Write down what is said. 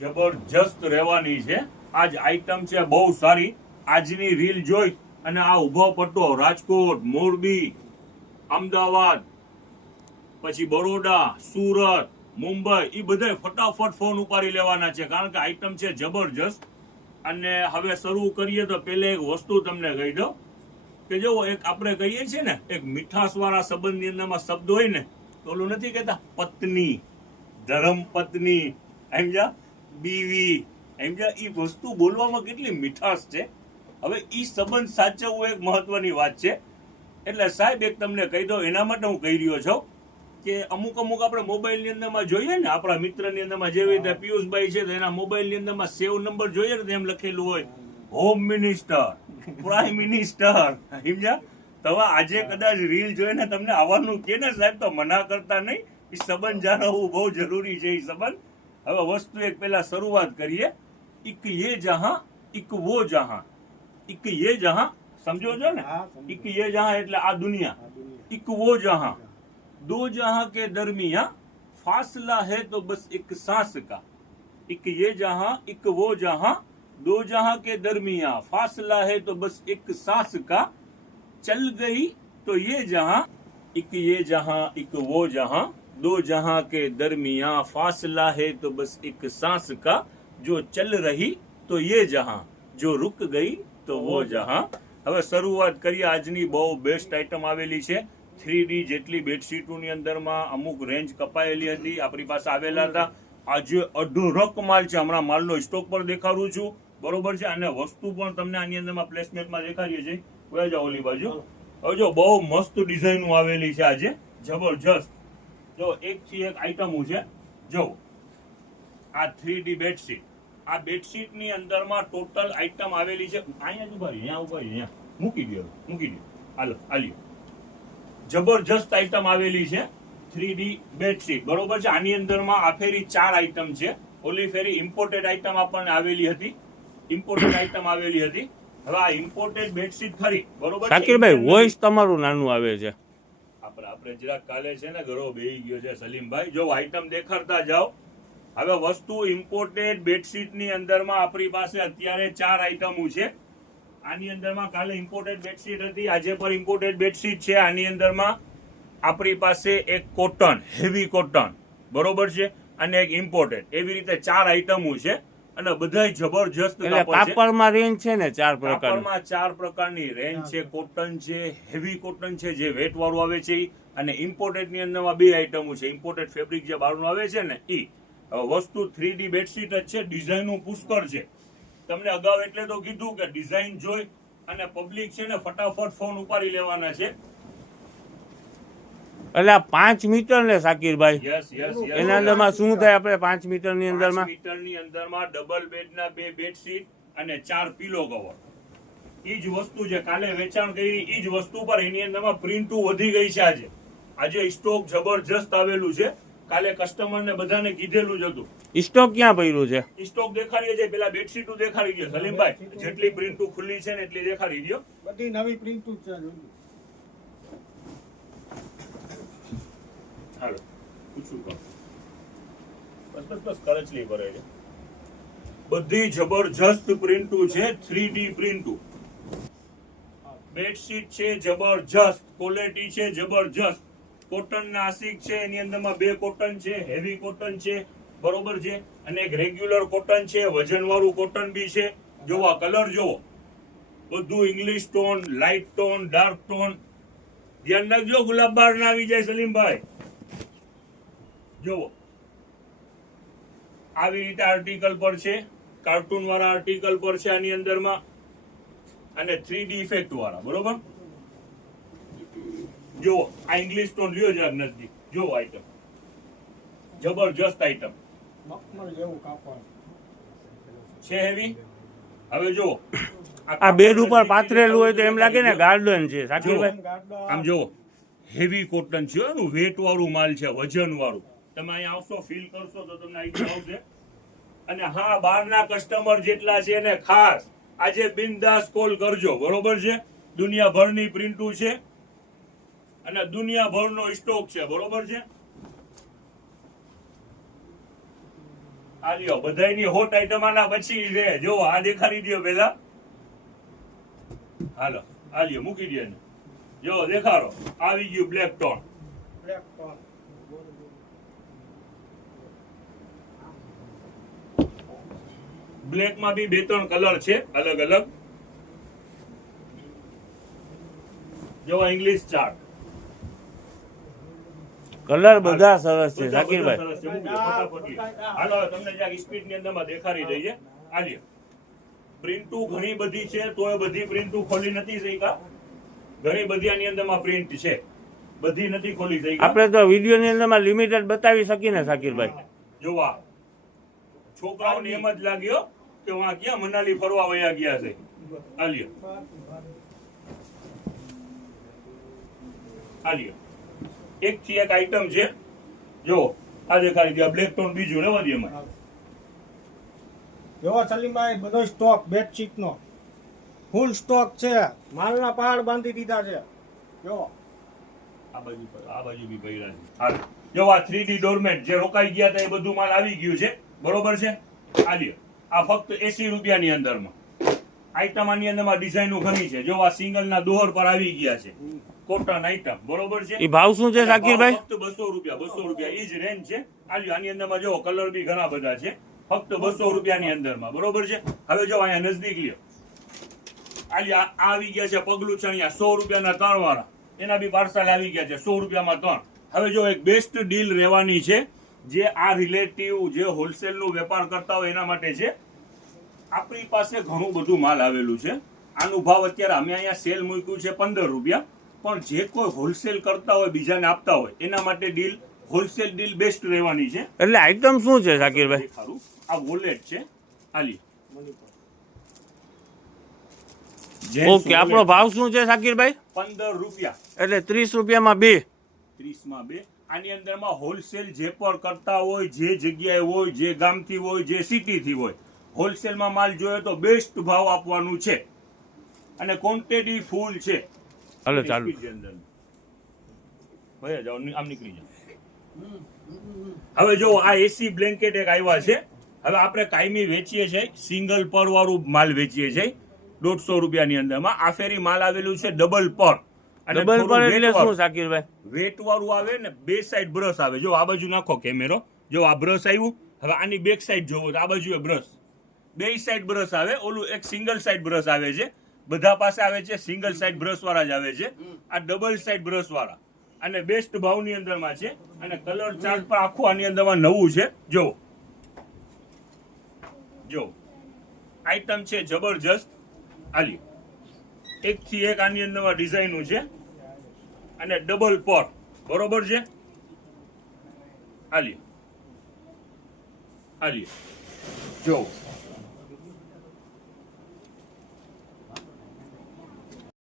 જબરજસ્ત રહેવાની છે. આજ આઈટમ છે બહુ સારી. આજની રીલ જોઈ અને આ ઉભો પટ્ટો રાજકોટ, મોરબી, અમદાવાદ, પછી બરોડા, સુરત, મુંબઈ એ બધા ફટાફટ ફોન ઉપાડી લેવાના છે, કારણ કે આઈટમ છે જબરજસ્ત. અને હવે શરૂ કરીએ તો પહેલે એક વસ્તુ તમને કહી દઉં કે જો એક આપણે કહીએ છીએ ને, એક મીઠાસ વાળા સંબંધની અંદરમાં શબ્દ હોય ને, તો ઓલું નથી કહેતા પત્ની, ધર્મ પત્ની, સમજ્યા, બીવી, સમજ્યા, એ વસ્તુ બોલવામાં કેટલી મીઠાશ છે. હવે એ સંબંધ સાચવવું એક મહત્વની વાત છે. એટલે સાહેબ એક તમને કહી દઉં, એના માટે હું કહી રહ્યો છું કે અમુક આપણે મોબાઈલની અંદરમાં જોઈએ ને, આપણા મિત્રની અંદરમાં જેવી રીતે પિયુષભાઈ છે, તો એના મોબાઈલની અંદરમાં સેવ નંબર જોઈએ ને, તો એમ લખેલું હોય હોમ મિનિસ્ટર, પ્રાઇમ મિનિસ્ટર, સમજ્યા. તો હવે આજે કદાચ રીલ જોઈને તમને આવવાનું કે ને સાહેબ, તો મના કરતા નહીં. એ સંબંધ જાણવું બહુ જરૂરી છે. એ સંબંધ હવે વસ્તુ એક પહેલા શરૂઆત કરીએ. ઇક યે જહાં, ઇક વો જહાં. ઇક યે જહાં સમજો છો ને, ઇક યે જહાં એટલે આ દુનિયા, ઇક વો જહાં, दो जहां के दरमियां फासला है तो बस एक सांस का. एक ये जहां, एक वो जहां, दो जहां के दरमियां फासला है तो बस एक सांस का. चल गई तो ये जहां, एक ये जहां, एक वो जहां, दो जहां के दरमियां फासला है तो बस एक सांस का. जो चल रही तो ये जहां, जो रुक गई તો વો જહાં. હવે શરૂઆત કરીએ. આજની બહુ બેસ્ટ આઈટમ આવેલી છે. 3D જેટલી બેડશીટોની અંદરમાં અમુક રેન્જ કપાયેલી હતી, આપણી પાસે આવેલા હતા. આજે અઢળક માલ છે. હમણાં માલનો સ્ટોક પણ દેખાડું છું, બરોબર છે. અને વસ્તુ પણ તમને આની અંદરમાં પ્લેસમેન્ટમાં દેખાડીએ છીએ. વયા જાઓ ઓલી બાજુ. હવે જો બહુ મસ્ત ડિઝાઇનો આવેલી છે આજે, જબરજસ્ત. જો એકથી એક આઈટમો છે. જો આ 3D બેડશીટ, આ બેડશીટ ની અંદરમાં ટોટલ આઈટમ આવેલી છે. અહીંયા જ ઉભા રહી, અહીંયા ઉભા રહી, અહીંયા મૂકી દો, મૂકી દો. હાલો આલ્યો, જબરજસ્ત આઈટમ આવેલી છે. 3D બેડશીટ, બરોબર છે. આની અંદરમાં આ ફેરી 4 આઈટમ છે. ઓલી ફેરી ઇમ્પોર્ટેડ આઈટમ આપણને આવેલી હતી, ઇમ્પોર્ટેડ આઈટમ આવેલી હતી. હવે આ ઇમ્પોર્ટેડ બેડશીટ ખરી, બરોબર છે. શાકિરભાઈ વોઇસ તમારું નાનું આવે છે. આપણે જરાક કાલે છે ને ઘરો બેહી ગયો છે સલીમભાઈ. જો આઈટમ દેખાડતા જાઓ. હવે વસ્તુ ઇમ્પોર્ટેડ બેડશીટ ની અંદરમાં આપણી પાસે અત્યારે 4 આઈટમો છે. આની અંદરમાં કાલે ઇમ્પોર્ટેડ બેડશીટ હતી, આજે પણ ઇમ્પોર્ટેડ બેડશીટ છે. આની અંદરમાં આપણી પાસે એક કોટન, હેવી કોટન, બરોબર છે, અને એક ઇમ્પોર્ટેડ, એવી રીતે 4 આઈટમો છે. અને બધાય જબરજસ્ત કાપડમાં રેન્જ છે ને 4 પ્રકારની. કાપડમાં 4 પ્રકારની રેન્જ છે. કોટન છે, હેવી કોટન છે જે વેટ વાળું આવે છે, અને ઇમ્પોર્ટેડ ની અંદરમાં 2 આઈટમો છે. ઇમ્પોર્ટેડ ફેબ્રિક જે બહારનું આવે છે ને ઈ. વસ્તુ 3D બેડશીટ જ છે. ડિઝાઇનનું પુષ્કળ છે. તમને અગાઉ એટલે તો કીધું કે ડિઝાઇન જોઈ અને પબ્લિક છે ને ફટાફટ ફોન ઉપાડી લેવાના છે. એટલે આ 5 મીટર ને શાકિરભાઈ, યસ યસ યસ. એના અંદરમાં શું થાય? આપણે 5 મીટર ની 5 અંદરમાં મીટરની અંદરમાં ડબલ બેડના 2 બેડશીટ અને 4 પીલો કવર. ઈ જ વસ્તુ છે. કાલે વેચાણ કરી ઈ જ વસ્તુ પર એની અંદરમાં પ્રિન્ટો વધી ગઈ છે. આજે સ્ટોક જબરજસ્ત આવેલું છે. કાલે કસ્ટમર ને બધાને કીધેલું જ હતું. સ્ટોક ક્યાં પડ્યું છે? સ્ટોક દેખાડીએ છે. પેલા બેડશીટો દેખાડી દો સલીમભાઈ. જેટલી પ્રિન્ટો ખુલ્લી છે ને એટલી દેખાડી દો. બધી નવી પ્રિન્ટો છે. હાલો પૂછું કહો. બસ બસ બસ કરચલી ભરે છે. બધી જબરજસ્ત પ્રિન્ટો છે. 3D પ્રિન્ટો. બેડશીટ છે જબરજસ્ત, ક્વોલિટી છે જબરજસ્ત. કોટન ના આશિક છે. એની અંદરમાં 2 કોટન છે, હેવી કોટન છે, બરોબર છે, અને એક રેગ્યુલર કોટન છે. વજન વાળું કોટન બી છે. જોવો કલર જોવો, બધું English tone, light tone, dark tone. ધ્યાન રાખજો ગુલાબ બહાર ના આવી જાય સલીમભાઈ. જોવો આવી રીતે આર્ટિકલ પર છે. કાર્ટૂન વાળા આર્ટિકલ પર છે આની અંદરમાં, અને 3D ઇફેક્ટ વાળા, બરોબર. જો આ ઇંગ્લિશ ટોન લ્યો જરાક નજદીક. જો આઈટમ જબરજસ્ત આઈટમ છે, હેવી. હવે જો આ બેડ ઉપર પાથરેલું હોય તો એમ લાગે ને ગાર્ડન છે શાકિરભાઈ. આમ જો હેવી કોટન છે, એનું વેટ વાળું માલ છે, વજન વાળું. તમે અહીંયા આવશો, ફીલ કરશો તો તમને આઈડિયા આવશે. અને હા, બહારના કસ્ટમર જેટલા છે ને ખાસ આજે બિનદાસ કોલ કરજો, બરોબર છે. દુનિયાભરની પ્રિન્ટો છે અને દુનિયાભરનો સ્ટોક છે, બરોબર છે. આ લ્યો બધાયની હોટ આઈટમ આના પછી છે. જો આ દેખાડી દો પેલા. હાલો આ લ્યો મૂકી દે ને. જો દેખાડો આવી ગયું બ્લેક ટોન. બ્લેક માં બી 2-3 કલર છે અલગ અલગ. જો ઇંગ્લિશ ચાર્ટ કલર બધા સરસ છે શાકીરભાઈ. સરસ છે. મૂકી દો ફટાફટ. હાલો હવે તમને જ્યાં સ્પીડ ની અંદરમાં દેખાડી દઈએ. આ લ્યો પ્રિન્ટુ ઘણી બધી છે તો એ બધી પ્રિન્ટુ ખોલી નથી શક્યા. ઘણી બધી આની અંદરમાં પ્રિન્ટ છે, બધી નથી ખોલી શક્યા. આપણે તો વિડીયો ની અંદરમાં લિમિટેડ બતાવી શકીએ ને શાકીરભાઈ. જોવા છોકરાઓને એમ જ લાગ્યો કે વાં ક્યાં મનાલી ફરવા વયા ગયા છે. આ લ્યો આ લ્યો એક થી એક આઈટમ છે. જો આ દેખાડી દે બ્લેક ટોન બીજું લેવા દે એમાં. જો સલીમભાઈ બધો સ્ટોક બેડશીટ નો ફૂલ સ્ટોક છે, માલના પહાડ બાંધી દીધા છે. જો આ બાજુ બી પૈડા છે. હાલ જો આ 3D ડોરમેટ જે રોકાઈ ગયા હતા એ બધું માલ આવી ગયું છે. બરોબર છે. આ લ્યો આ ફક્ત 80 રૂપિયાની અંદરમાં આઈટમ. આની અંદરમાં ડિઝાઇનો ઘણી છે. જો આ સિંગલ ના દોહર પર આવી ગયા છે, કોટન આઈટમ. બરોબર છે. એ ભાવ શું છે શાકીરભાઈ? ફક્ત 200 રૂપિયા ઈ જ રેન્જ છે. આ લ્યો આની અંદરમાં જો કલર બી ઘણા બધા છે. ફક્ત 200 રૂપિયાની અંદરમાં. બરોબર છે. હવે જો અહીંયા નજદીક લ્યો આ આવી ગયા છે પગલું ચણિયા 100 રૂપિયાના 3 વાળા. એના બી પાર્સલ આવી ગયા છે 100 રૂપિયામાં 3. હવે જો એક બેસ્ટ ડીલ રહેવાની છે જે આ રિલેટિવ જે હોલસેલ નું વેપાર કરતા હોય એના માટે છે. આપણી પાસે ઘણું બધું માલ આવેલું છે. આનો ભાવ અત્યારે અમે અહીંયા સેલ મૂક્યું છે 15 રૂપિયા. પણ જે કોઈ હોલસેલ કરતા હોય બીજાને આપતા હોય એના માટે ડીલ હોલસેલ ડીલ બેસ્ટ રહેવાની છે. એટલે આઈટમ શું છે શાકીરભાઈ? સારું આ વોલેટ છે. આલી ઓકે, આપણો ભાવ શું છે શાકીરભાઈ? 15 રૂપિયા. એટલે 30 રૂપિયામાં 2. 30 માં 2. આની અંદરમાં હોલસેલ જે પણ કરતા હોય, જે જગ્યાએ હોય, જે ગામથી હોય, જે સિટીથી હોય, હોલસેલમાં માલ જોઈએ તો બેસ્ટ ભાવ આપવાનું છે અને ક્વોન્ટિટી ફૂલ છે. હાલો ચાલુ. ભૈયા જાઓ આમ નીકળી જાઓ. હવે જો આ એસી બ્લેન્કેટ એક આવ્યા છે. હવે આપણે કાયમી વેચીએ છીએ સિંગલ પર વાળું માલ વેચીએ છીએ 150 રૂપિયાની અંદરમાં. આ ફેરી માલ આવેલું છે ડબલ પર. ડબલ પર એટલે શું શાકીરભાઈ? વેટ વાળું આવે ને, બે સાઈડ બ્રશ આવે. જો આ બાજુ નાખો કેમેરો. જો આ બ્રશ આવ્યું. હવે આની બેક સાઈડ જોવો તો આ બાજુ બ્રશ, બે સાઈડ બ્રશ આવે. ઓલું એક સિંગલ સાઈડ બ્રશ આવે છે. બધા પાસે આવે છે સિંગલ સાઈડ બ્રશ વાળા જ આવે છે. આ ડબલ સાઈડ બ્રશ વાળા અને બેસ્ટ ભાવની અંદરમાં છે. અને કલર ચાર્ટ પર આખું આની અંદરમાં નવું છે. જો આઈટમ છે જબરજસ્ત. આલી એક થી એક આની અંદરમાં ડિઝાઇનો છે અને ડબલ પર. બરોબર છે. આલી જો